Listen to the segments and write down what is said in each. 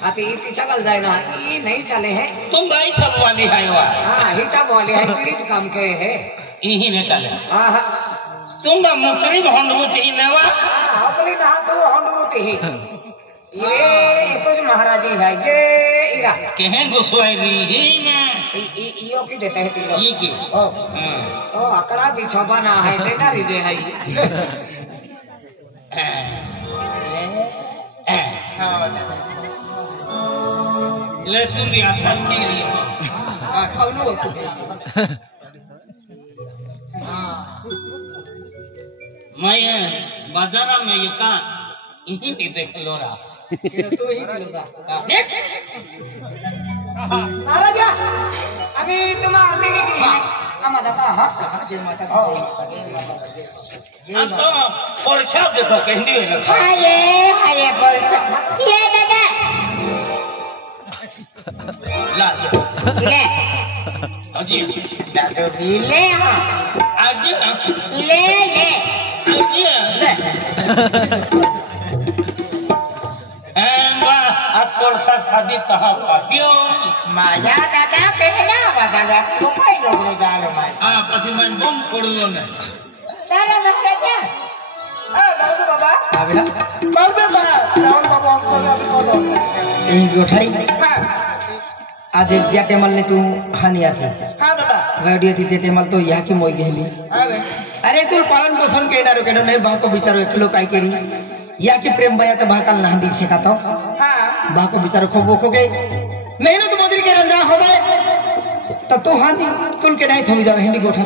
आता इतनी सकल जाए ना ये नहीं चले है। तुम भाई सब वाली है हाँ ही सब वाले है पीड़ित काम के है यही नहीं चले। हाँ तुम बा मुकरी भंडवती ही नेवा अपनी ना तो भंडवती ही ये कुछ महाराजी है ये इरा कहें गुस्वाई ही ना यो की देते हैं तीनों ये की ओ अकड़ा पीछे बना है डेटा रिजे है ले तुम भी आशा की रही हो खाऊं होते मैं बाजारा में ये का इन्हीं भी देख लो रहा तो ही किलोदा महाराजा अभी तुम आरती की अम्मा दादा हां जय माता अब तो परसा देखो कहती है ना हाय परसा ले दादा ला ले अजी दादू भी ले हां आज ले ले अजी ले आज परसा खादी कहाँ पातियो माया दादा पहला दादा तो कोई लोग नहीं जाने माय हाँ पसी मैं बम फोड़ूंगा ने दादा दादा दादू बाबा हाँ बेटा बाबा रावण बाबा हमको अभी कौन यही गोठाई आज एक ज्या टेमल ने तू हानि आती हाँ बाबा गाड़ी आती ते टेमल तो यहाँ की मोई गेली अरे तू पालन पोषण के ना रुके नहीं बाको बिचारो एकलो काय केरी या की प्रेम बया तो बाकल नहंदी से तो हाँ बाको बिचारो खोबो खो गए मेहनत मजूरी के रंजा हो गए तो तू हानि तुल के नहीं थोई जावे हिंदी गोठा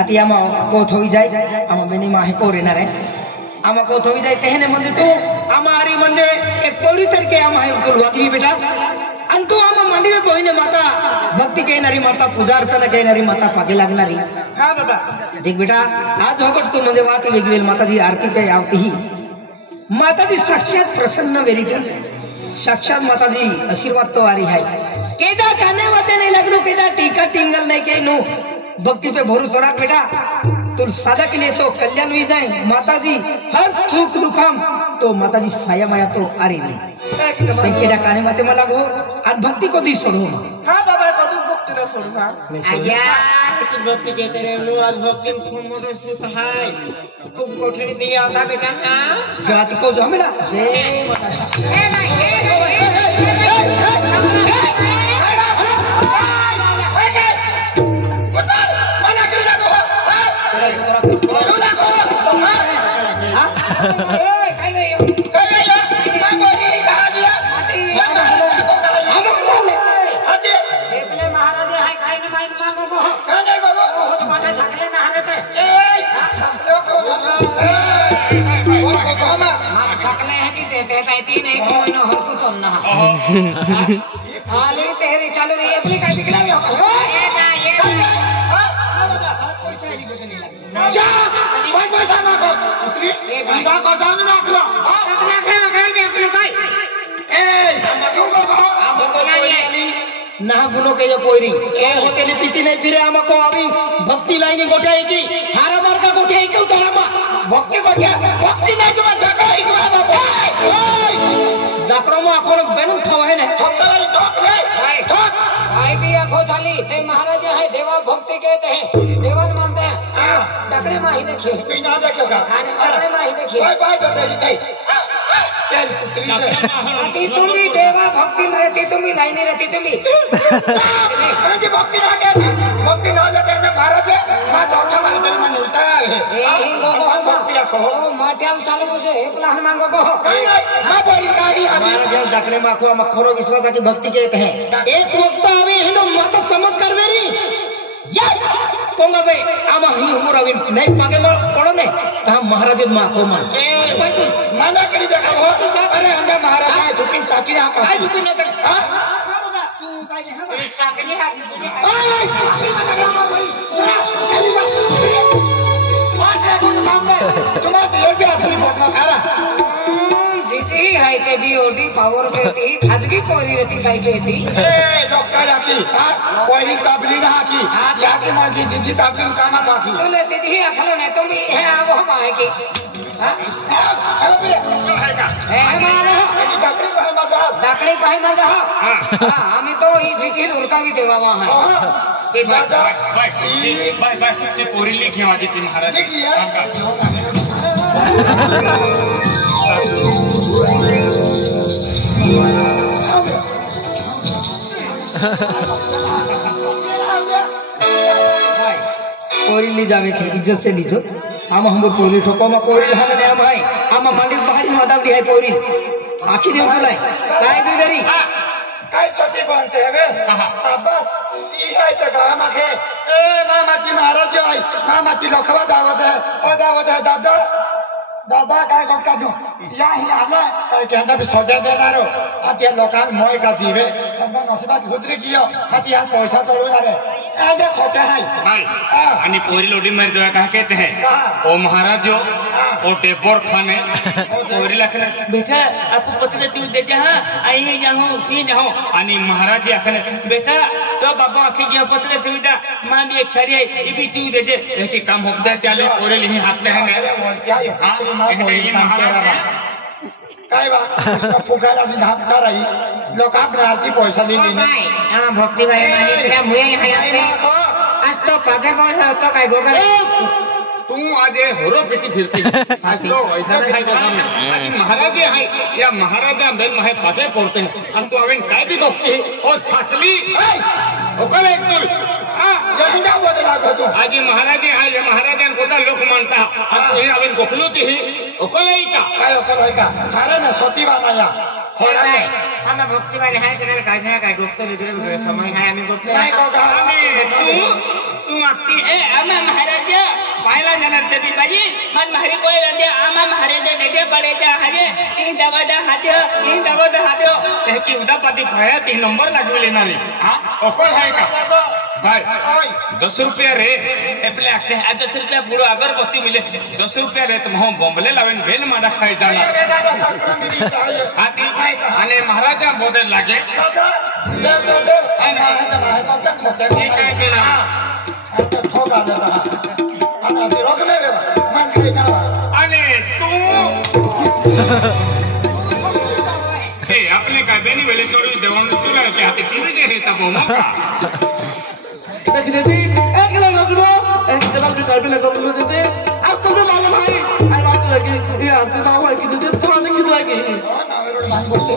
आती आमा को थोई जाए आमा बेनी माहे को रेना रे आमा को थोई जाए तेहने मंदे तू आमा आरी मंदे एक पौरी तरके आमा है तुल वाकी बेटा अंतु आमा मंडी में पोहिने माता भक्ति के नारी माता पूजा अर्चना के नारी माता पागे लागनारी हाँ बाबा देख बेटा आज होगट तू मंदे वाती वेगवेल माता जी आरती पे आवती ही माता जी साक्षात प्रसन्न वेरी साक्षात माता जी आशीर्वाद तो आ रही है केदा काने वाते नहीं लगनो केदा टीका टिंगल नहीं के नो भक्ति पे भरोसा रख बेटा तुम सादा के लिए तो कल्याण हुई जाए माता जी हर सुख दुखम तो माता जी साया माया तो आ रही नहीं केदा काने वाते मला गो आज भक्ति को दी छोड़ो हाँ बाबा को तू भक्ति ना छोड़ो हाँ आया तू भक्ति कहते रे नो आज भक्ति में खूब मोटे सुख है खूब कोठरी दिया आता बेटा हाँ जाति को जो मेरा हाली तेरी चालू रही है अपनी काय दिखला ना गुनो के ये कोई होते पीती नहीं फिरे हमको अभी भक्ति लाइनी गोठाई की हारा मार का गोठाई क्यों तो हम भक्ति गोठा भक्ति नहीं तुम्हारा ढका ही तुम्हारा बाबा डाकरो में आखो बेनु ठवाए ने ठक्करी ठक रे ठक आई भी आखो चाली ते महाराज है देवा भक्ति कहते हैं देवन मानते हैं डाकरे माही देखिए बिना देखेगा डाकरे माही देखिए भाई भाई जाते ही थे चल पुत्री से आती तुम भी देवा भक्ति में रहती तुम भी लाइने रहती तुम भी जी भक्ति ना कहते भक्ति ना लेते हैं महाराज मां चौथा वाले दिन मन उल्टा है ए भक्ति कहो माटियाल चालू मुझे प्लान मांगो को मां बोली काई हमारा जब डकरे मां को मखरो विश्वास की भक्ति कहते हैं एक वक्त आवे हिनो माता समझ कर मेरी यार कोंगा भाई आमा ही उमर अभी नहीं पागे पड़ो ने ता महाराज मां को मान ए भाई तू माना करी देखा हो अरे हमने महाराज है झुपिन साकी ना का झुपिन ना कर हां तू काय है साकी हाथ तुम्हारे लोग भी आखिरी बहुत खारा जीजी है के भी ओडी पावर कहती खाजगी कोरी रहती काय कहती ए डॉक्टर आकी कोई काबली ना आकी या की मां की जीजी ताबली कामा काकी तो लेती थी अखलो ने तुम ही है अब हम आए की लाकड़ी पाही माझा आम्ही तो ही जिची उलकावी देवा आहे ते पोरीली घेऊ आधी ती महाराज पोरीली जावे थे इज्जत से लीजो आम हम पोरी ठोको मा पोरी हाने ने हम है आम मालिक बाहरी मदावडी है पोरी आखी देव तुलाई काय भी बेरी काय सती बनते है बे शाबाश ई है तो गामा के ए मामा की महाराज आई मामा की लखवा दावत है ओ दावत है दादा दादा काय करता तू या ही आला काय कहता भी सजा देना रो आतिया लोकांग मोय का जीवे अपना नसीबा की गुजरी कियो हतिया पैसा चलो ना रे ए दे खोटे है भाई आणि पोरी लोडी मार दो का कहते हैं ओ महाराज जो ओ टेपोर खाने पोरी लखने बेटा आपको पतले तू दे जा आई है जाऊं ती जाऊं आणि महाराज आखने बेटा तो बाबा आखी जे पतले तू दा मां भी एक छड़ी है ई भी तू दे दे एक काम होता चले पोरे नहीं हाथ में है क्या यो काय बा उसका फुकायला जी धाप कर रही लोक आप आरती पैसा ली ली आम भक्ति भाई माने तेरा मुए है आज तो पाटे कौन तो काय गोकर तू आज होरो पेटी फिरती आज तो ऐसा काय करता मैं महाराज है या महाराजा बेल महे पाटे पड़ते हैं हम तो अवेन काय भी करते और सासली ओकले एक तो यही ना बोल लागो तू आज महाराज है महाराजन कोता लोक मानता हम तो अवेन गोखलुती ही ओकले ही का काय ओकले का खारे ना सती बनाया खोला है हम भक्ति वाले हैं करे काय गुप्त विद्रे समय है हमें गुप्त नाही को का तू आती ए आमा महाराज पायला जाणार ते बिलबाजी मन महारी कोय अंदे आमा महाराज डेगे पडेजा हजे तीन दवादा हाद्यो ते की उदापती भया 3 नंबर लागले ना रे हां ओकोल है का भाई 10 रुपया रे एपले आते हैं 10 रुपया पूरा अगरबत्ती मिले 10 रुपया रे तुम हम बॉम्बले लावेन बेल माडा खाई जाना आती आने महाराजा बोदे लागे दादा दे महाराज तक खोटे ये काय केला आता ठोका दे रहा आता ते रोक में मन खाई ना अरे तू हे अपने का बेनी वेले चोरी देवन तुला के हाथे टीवी दे है तब मौका देख दीदी एक लगा भी कर भी लगा बोलो जैसे आज तो मैं मालूम है आई बात लगी ये आपके बाबू की जैसे थोड़ा नहीं खिदवाएगी ना मेरे मान बोलते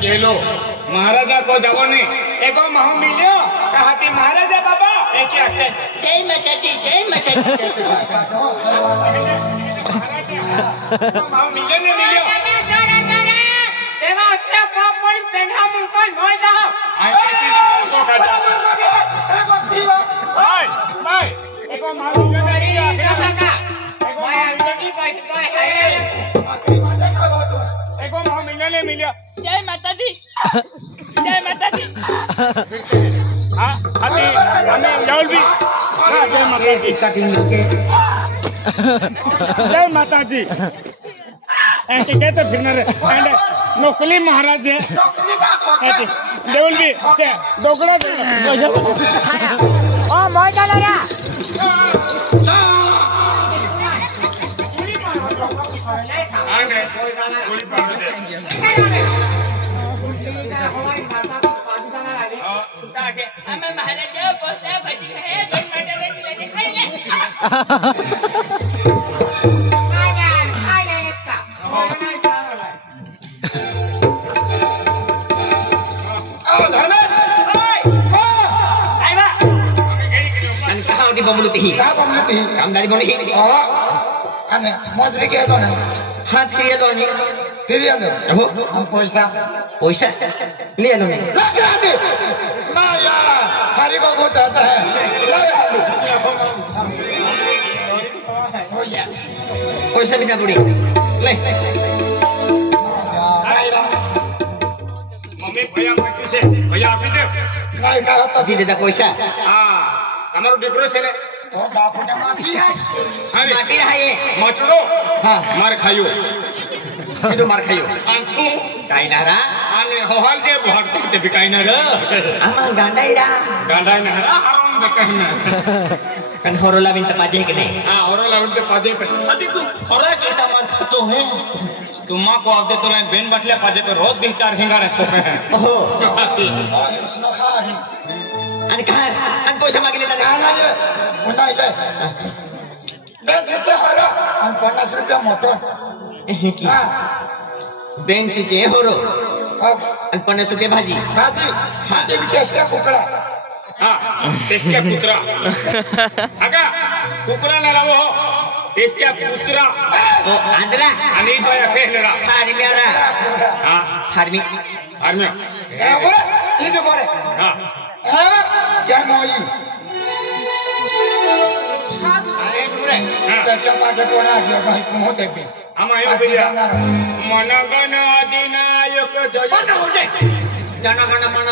जेलो महाराजा को जवानी एको महु मिलियो कहती महाराजा बाबा एक आते जय माता दी महु मिलियो ने मिलियो देवा अपना पापड़ पेढ़ा मुलकोल होय जा तो भाई एको महु मिलियो ने मिलियो मैं अंदर पैसा तो है एको महु मिलियो ने मिलियो जय माता दी हां हमें जाउल भी जय माता दी कटिंग के जय माता दी ऐसे कहते फिरना रे एंड नौकली महाराज है ऐसे देउल भी दोगला ओ मोय डालरा आगे गोली पाड़ दे हमें महाराजा पोता भजी है कोई मटर ले खाई ले बमलुती ही कामदारी बोली ही अने मजरी के तो ना हां फिर लो नी हो हम पैसा ले लो नी लगा दे माया हरि को बताता है पैसा भी ना पड़ी ले मम्मी भैया आप दे नहीं का तो दी दे पैसा हां हमारो डेकोरेशन है तो बापू ने माफी है अरे माटी है ये मचलो हाँ मार खायो किधर मार खायो अंतु काय नारा आने होहल के बहुत ते बिकाई ना रे आमा गांडाईरा गांडा ना रा हराम बकहना kan horola minta pajak ke नहीं हां औरला उनते पाजे पे अति तू होरा केटा मार छतो है तुमा को अब दे तो लाइन बेन बटले पाजे पे रोज दिन चार हिंगा रहते हैं ओहो उसनो खारी an kar an पैसा मागिले तने ना ये उन्हें ये बेंच से हरा अन 50 रुपया मोटन की हाँ बैंक से जे होरो अब an 50 रुपया भाजी बाजी हाथी विदेश का कुकड़ा हां इसके पुत्रा आका कुकड़ा ना लावो इसके पुत्रा ओ आंध्रा आणि तो या फेलरा हारी मेरा हां हारमी आर्मी क्या बोले ये जो बोले हां हाँ क्या मोई अरे पूरे चर्चा पाके कोना जो कहीं कुमो देखे आमा यो बिया मनगण अधिनायक जय बंद हो जाए जनगण मन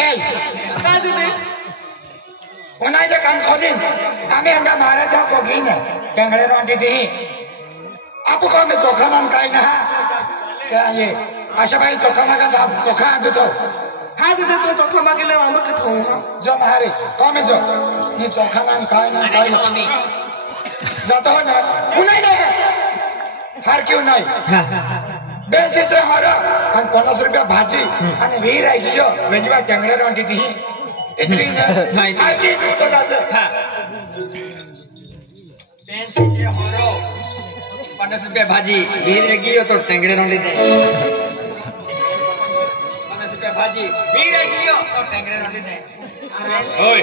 ए काजू जी उन्हें जो काम खोली हमें हंगा महाराजा को गी ने टेंगड़े रोंडी दी आपको हमें चोखा नाम काई ना क्या ये आशा भाई चोखा मांगा था चोखा आदू तो हाँ दीदी तो चोखा मांगे वांदो के खाऊं हाँ जो महारे कौन जो ये चोखा नाम काई जाता हो ना उन्हें दे हर क्यों नहीं बेंची से हरा अन 50 रुपया भाजी अन वीर है यो वेजवा टेंगड़े रोंडी दी इतनी नहीं हर की तो जासे बैंक से जे होरो 50 रुपया भाजी वीर गियो तो टेंगड़े रोंडी दे 50 रुपया भाजी वीर गियो तो टेंगड़े रोंडी दे ओए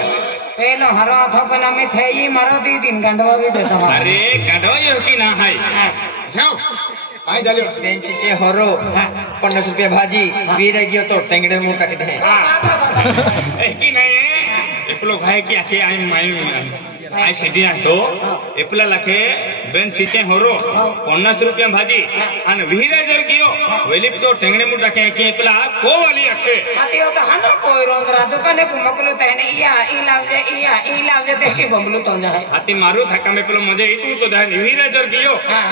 पेलो हरो थपना में थे ये मारो दी दिन गंडवा भी देता हूँ अरे गडो यो की ना है क्यों आई डालो बैंक से जे होरो 50 रुपया भाजी वीर गियो तो टेंगड़े मुंह टक दे ए की नहीं एकलो भाई की आके आई माई आई सिटी तो एकला लखे बेन सीटे होरो 50 रुपया भाजी अन वीरा जर गियो वेली तो टेंगड़े मुंह टके की एकला को वाली आखे हाथी होता हनो कोई रोंदरा दुकाने को मकलो तहने या ई लाव जे देखी बंगलो तो जा है हाथी मारू धक्का में पेलो मजे ही तो दा वीरा जर गियो हाँ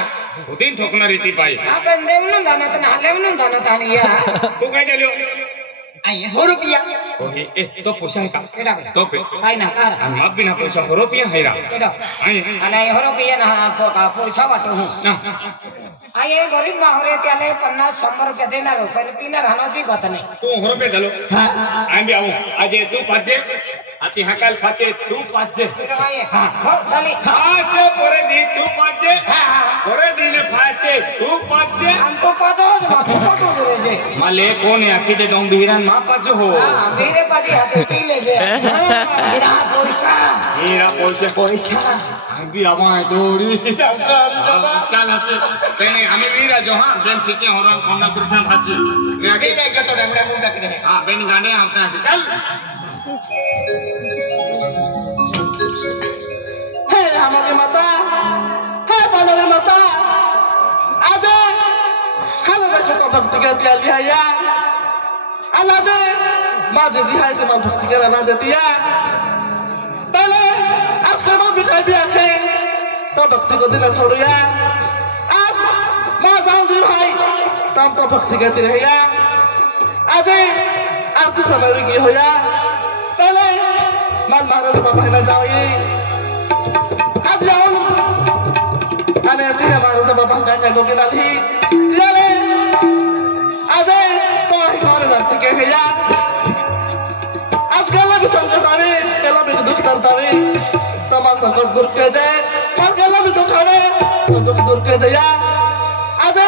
उदिन ठोकना रीति पाई अपन देवनु दाना तो नालेवनु दाना तानी या तू काय डालो आई हो रुपया ओही ए तो पोसा है का केडा बे तो पे काय ना कार माप बिना पैसा हो रुपया है रा केडा आई अने हरो पिया ना आपको का पैसा बाटो हूं आये गरीब माहौरे त्याले 50-100 रुपया देणार हो पहिले पिनर हनोची बात नाही तू हो रुपया डालो आई भी आऊं आज तू पाजे आती हकाल फाके तू पाजे केडा आये हो चली फासे पोरे दी तू पाजे पोरे दी ने फासे तू पाजे अंको पाचो फोटो करे जे माले कोण है आखी दे दम बिरान मा पाजो हो हां मेरे पाजी हाथे पी ले जे मेरा पैसा हीरा पैसे पैसा भी आवा है दौड़ी चल आते पहले हमें वीरा जो हां बेन सीटे हो रहा 50 रुपया भाजी मैं आगे वीर गियो तो टेंगड़े मुंह टक दे हां बेन गाने आता है चल हे हमारी माता हे बड़े माता आज खाना देखो तो भक्ति के प्याल भी है या आज माजे जी है तो भक्ति के रहना देती है पहले आज को मां बिकाई भी आखे तो भक्ति को दिन छोड़िया आज मां जान जी भाई तब तो भक्ति करती रहिया आज आपकी समय भी की होया पहले मन महाराज बाबा ना जाओ आज जाओ अने ती महाराज बाबा का कहलो के लाली याले आज तो घर जाती के हैया आज गला भी संकट आवे गला भी दुख करतावे तमा संकट दूर के जाए पर गला भी दुख आवे तो दुख दूर के जाया आज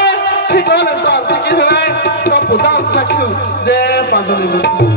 ठीक होले तो आरती की है तो पूजा अर्चना की जय Pandurang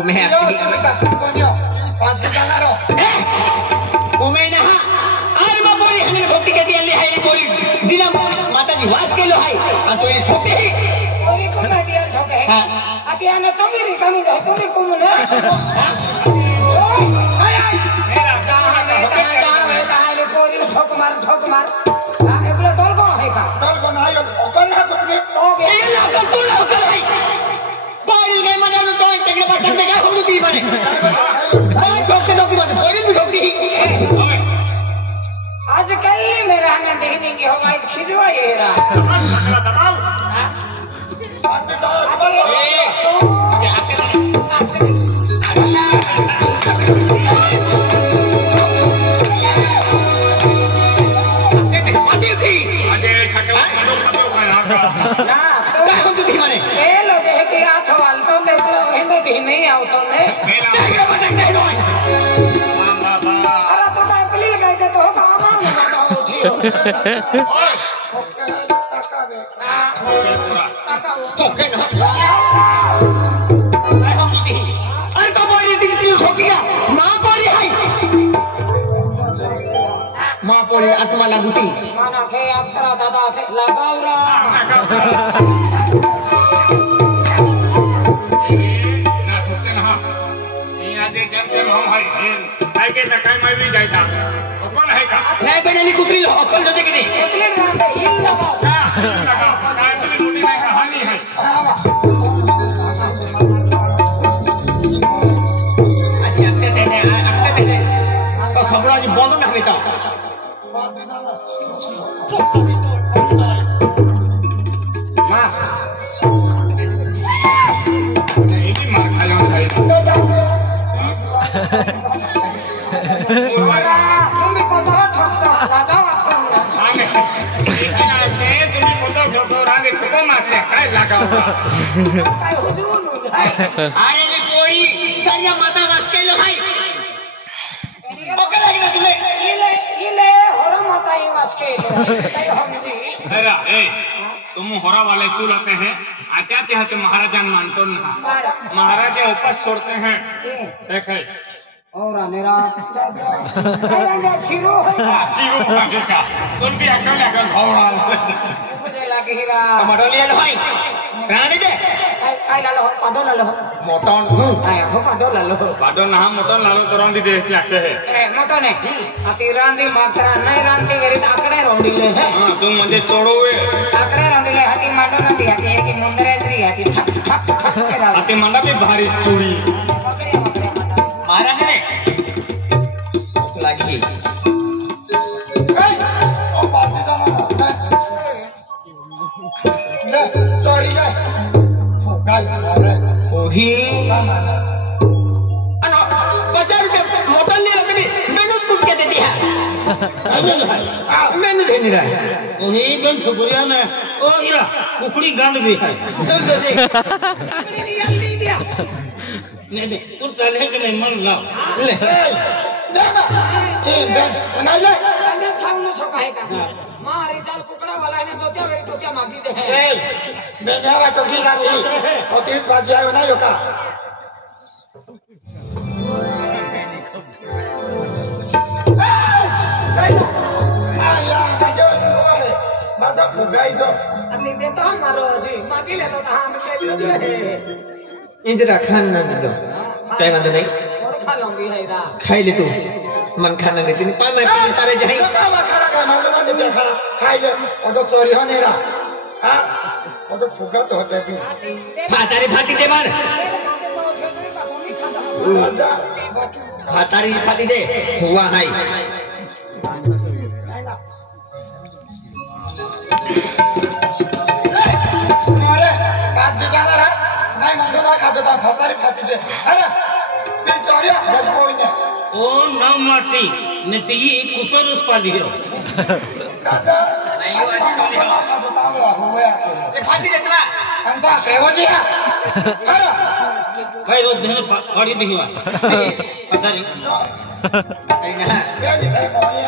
Ume Yo, tapi tak konyo. Pasti jangan ro. Ume na ha. Ar ma pori hane bhakti ke diyan le hai pori. Dinam mata ji वास के लो hai. तो ये ठोके ही. कोरी को ना दिया ठोके है अतिया ने तो मेरी कमी है तुम्हें को ना Ay ay. जहाँ ले कोरी ठोक मार एकलो टोल को है का Kal ko na yo. Okal na ko tuli. तो ये ना कर तू ना कर भाई. पori के मजा में तो टेकले पास में क्या हम लोग की बने. भाई ठोके बने. पori भी ठोकती ही. आज कल मेरा ने देखने की होगा इस खिजवा ये रहा Pasti jangan. ना तो ए लो जे के हाथ वाल तो देख लो हिंदे भी नहीं आओ तो ने अरे तो काय पली लगाई दे तो होगा मामा में बताओ उठियो काका वो ठोके ना. अरे तो पori दिन क्यों ठोकिया. माँ पori hai. माँ पori आत्मा लागुती. माना के अब तेरा दादा के लगाओ रा नहीं बनेली कुकरी लो. अकल जो देखी नहीं. पली रात हिल लगाओ आज आते देने. तो सब लोग आज बंद ना बेटा. Pasti jangan. मां तुम्हें को तो ठोकता लगाओ काय हुजूर अरे ये कोई सारिया माता वास के लो भाई. ओके लगेगा तुम्हें. इले होरा माता ही वास के लो हम जी अरे ए तुम होरा वाले चूल आते हैं आते हैं महाराजा मानतो ना महाराज के ऊपर छोड़ते हैं देखे और नेरा राजा शिरो है शिव भागे का तुम भी अकल घोड़ा मुझे लगे हीरा टमाटो लिया लो भाई. रानी दे. काय लालो पाडो लालो मोटन. आया हो पाडो लालो बाडो ना मोटन लालो तो रंदी देख के आके है ए मोटो ने अति रांदी मात्रा नहीं रांदी वेरी आकड़े रोंडी ले है हां तुम मुझे छोड़ो वे आकड़े रोंडी ले हती माडो नदी हती है कि मुंदरे द्री हती ठक ठक ठक के राव आते मंडा पे भारी चूड़ी पकड़े माडो महाराज ने लगी. Hey. Oh pasti jangan. Le, sorry le. Okal na. ओही. अनो 50 रुपए मोटन ले लेते भी मेनू टूट के देती है. मेनू दे नहीं रहा. वही बन सुपुरिया में ओ हीरा कुकड़ी गंद भी है तो जो जी. जल्दी दिया नहीं तू चले के नहीं मन लाओ ले. Hey. Dema. Ben. Na le. अंदाज खाऊं न सो काहे का मारी चाल कुकड़ा वाला ने तोत्या वेरी तोत्या मागी दे है Hey. Ben ya wa to kila ni. Otis baji ayo na yo ka. Hey. Ay ya, bajo suore. Mata fugai zo. अति बे तो मारो जी मागी ले तो हम के दे है इंदिरा खान ना दे दो. टाइम आते नहीं. और खा लूंगी है रा खाई ले तू. मन खाना नहीं तीन पान में सारे जाए. Kama khara ka mangga na de khara. Khai le. Odo chori ho ni ra. Ha? Odo fuga to hote bi. भातारी फाती दे मार. Ada. भातारी फाती दे. हुआ है. Mare, baat di sana ra. Nai mangga na kha ta bhatari phati de. Ara. Te chori gad boy ne. ओ ना माटी नहीं तो ये cooker उस पाली हो Kada. Nai yo aji chori ho. Kha ta wa huwa ya. ये फाती दे तेरा. Anta keho ji ha. Ara. कई रोज देने पड़ी दिखवा पता नहीं अरे ना. Be ni mo ni.